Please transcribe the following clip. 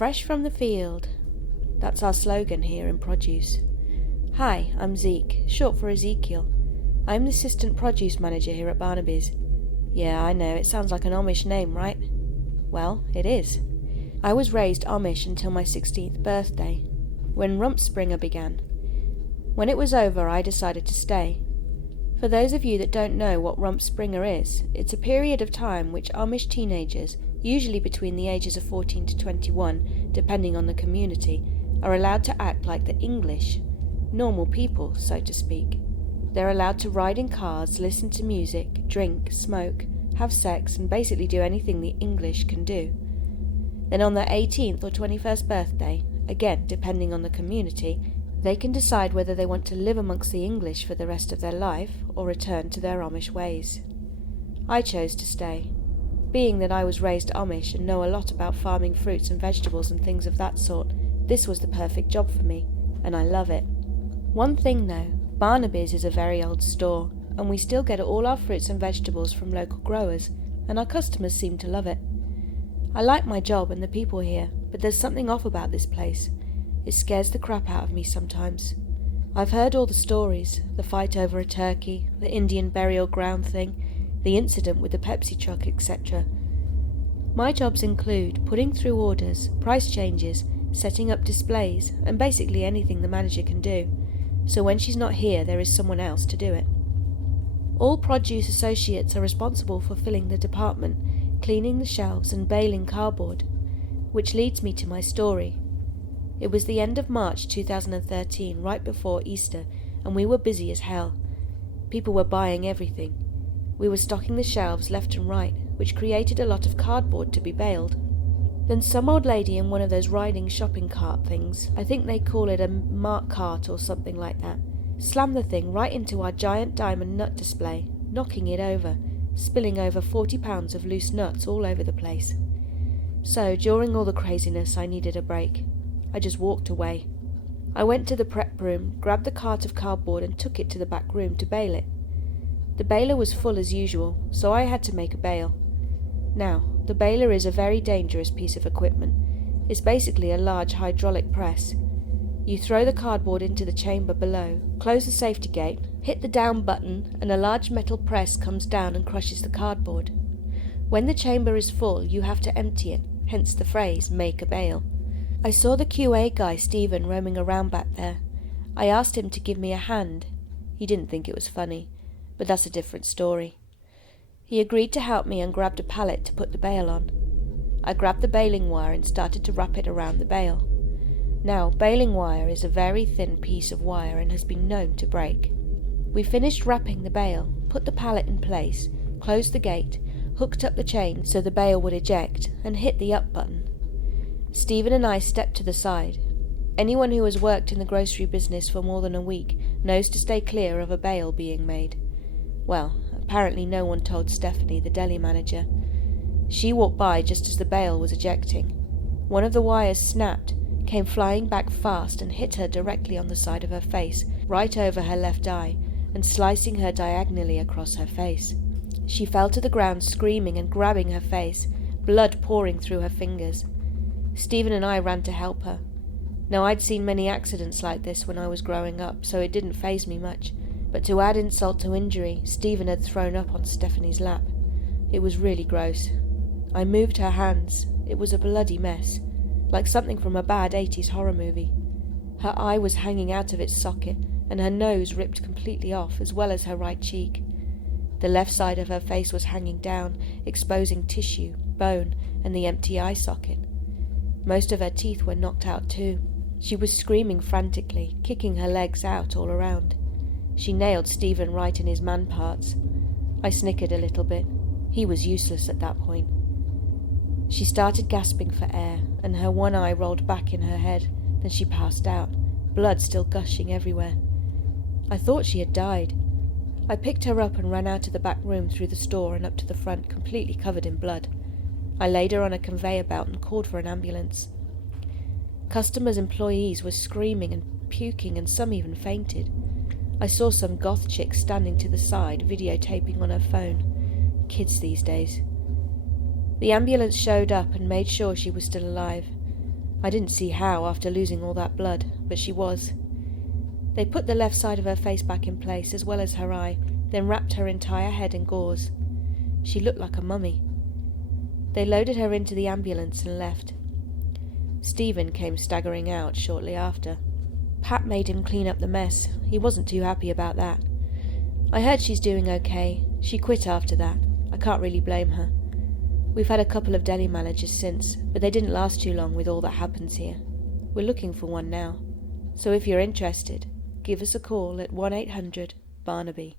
Fresh from the field. That's our slogan here in produce. Hi, I'm Zeke, short for Ezekiel. I'm the assistant produce manager here at Barnaby's. Yeah, I know, it sounds like an Amish name, right? Well, it is. I was raised Amish until my 16th birthday, when Rumspringa began. When it was over, I decided to stay. For those of you that don't know what Rumspringa is, it's a period of time which Amish teenagers, usually between the ages of 14 to 21, depending on the community, are allowed to act like the English, normal people, so to speak. They're allowed to ride in cars, listen to music, drink, smoke, have sex, and basically do anything the English can do. Then on their 18th or 21st birthday, again depending on the community, they can decide whether they want to live amongst the English for the rest of their life or return to their Amish ways. I chose to stay. Being that I was raised Amish and know a lot about farming fruits and vegetables and things of that sort, this was the perfect job for me, and I love it. One thing though, Barnaby's is a very old store, and we still get all our fruits and vegetables from local growers, and our customers seem to love it. I like my job and the people here, but there's something off about this place. It scares the crap out of me sometimes. I've heard all the stories, the fight over a turkey, the Indian burial ground thing, the incident with the Pepsi truck, etc. My jobs include putting through orders, price changes, setting up displays, and basically anything the manager can do. So when she's not here, there is someone else to do it. All produce associates are responsible for filling the department, cleaning the shelves and baling cardboard, which leads me to my story. It was the end of March 2013, right before Easter, and we were busy as hell. People were buying everything. We were stocking the shelves left and right, which created a lot of cardboard to be baled. Then some old lady in one of those riding shopping cart things, I think they call it a mart cart or something like that, slammed the thing right into our giant diamond nut display, knocking it over, spilling over 40 pounds of loose nuts all over the place. So, during all the craziness, I needed a break. I just walked away. I went to the prep room, grabbed the cart of cardboard and took it to the back room to bale it. The baler was full as usual, so I had to make a bale. Now, the baler is a very dangerous piece of equipment. It's basically a large hydraulic press. You throw the cardboard into the chamber below, close the safety gate, hit the down button, and a large metal press comes down and crushes the cardboard. When the chamber is full, you have to empty it, hence the phrase, make a bale. I saw the QA guy, Stephen, roaming around back there. I asked him to give me a hand. He didn't think it was funny, but that's a different story. He agreed to help me and grabbed a pallet to put the bale on. I grabbed the baling wire and started to wrap it around the bale. Now, baling wire is a very thin piece of wire and has been known to break. We finished wrapping the bale, put the pallet in place, closed the gate, hooked up the chain so the bale would eject, and hit the up button. Stephen and I stepped to the side. Anyone who has worked in the grocery business for more than a week knows to stay clear of a bale being made. Well, apparently no one told Stephanie, the deli manager. She walked by just as the bale was ejecting. One of the wires snapped, came flying back fast and hit her directly on the side of her face, right over her left eye, and slicing her diagonally across her face. She fell to the ground screaming and grabbing her face, blood pouring through her fingers. Stephen and I ran to help her. Now, I'd seen many accidents like this when I was growing up, so it didn't faze me much, but to add insult to injury, Stephen had thrown up on Stephanie's lap. It was really gross. I moved her hands. It was a bloody mess, like something from a bad 80s horror movie. Her eye was hanging out of its socket, and her nose ripped completely off, as well as her right cheek. The left side of her face was hanging down, exposing tissue, bone, and the empty eye socket. Most of her teeth were knocked out too. She was screaming frantically, kicking her legs out all around. She nailed Stephen right in his man parts. I snickered a little bit. He was useless at that point. She started gasping for air, and her one eye rolled back in her head. Then she passed out, blood still gushing everywhere. I thought she had died. I picked her up and ran out of the back room through the store and up to the front, completely covered in blood. I laid her on a conveyor belt and called for an ambulance. Customers' employees were screaming and puking, and some even fainted. I saw some goth chick standing to the side, videotaping on her phone. Kids these days. The ambulance showed up and made sure she was still alive. I didn't see how after losing all that blood, but she was. They put the left side of her face back in place, as well as her eye, then wrapped her entire head in gauze. She looked like a mummy. They loaded her into the ambulance and left. Stephen came staggering out shortly after. Pat made him clean up the mess. He wasn't too happy about that. I heard she's doing okay. She quit after that. I can't really blame her. We've had a couple of deli managers since, but they didn't last too long with all that happens here. We're looking for one now. So if you're interested, give us a call at 1-800-BARNABY.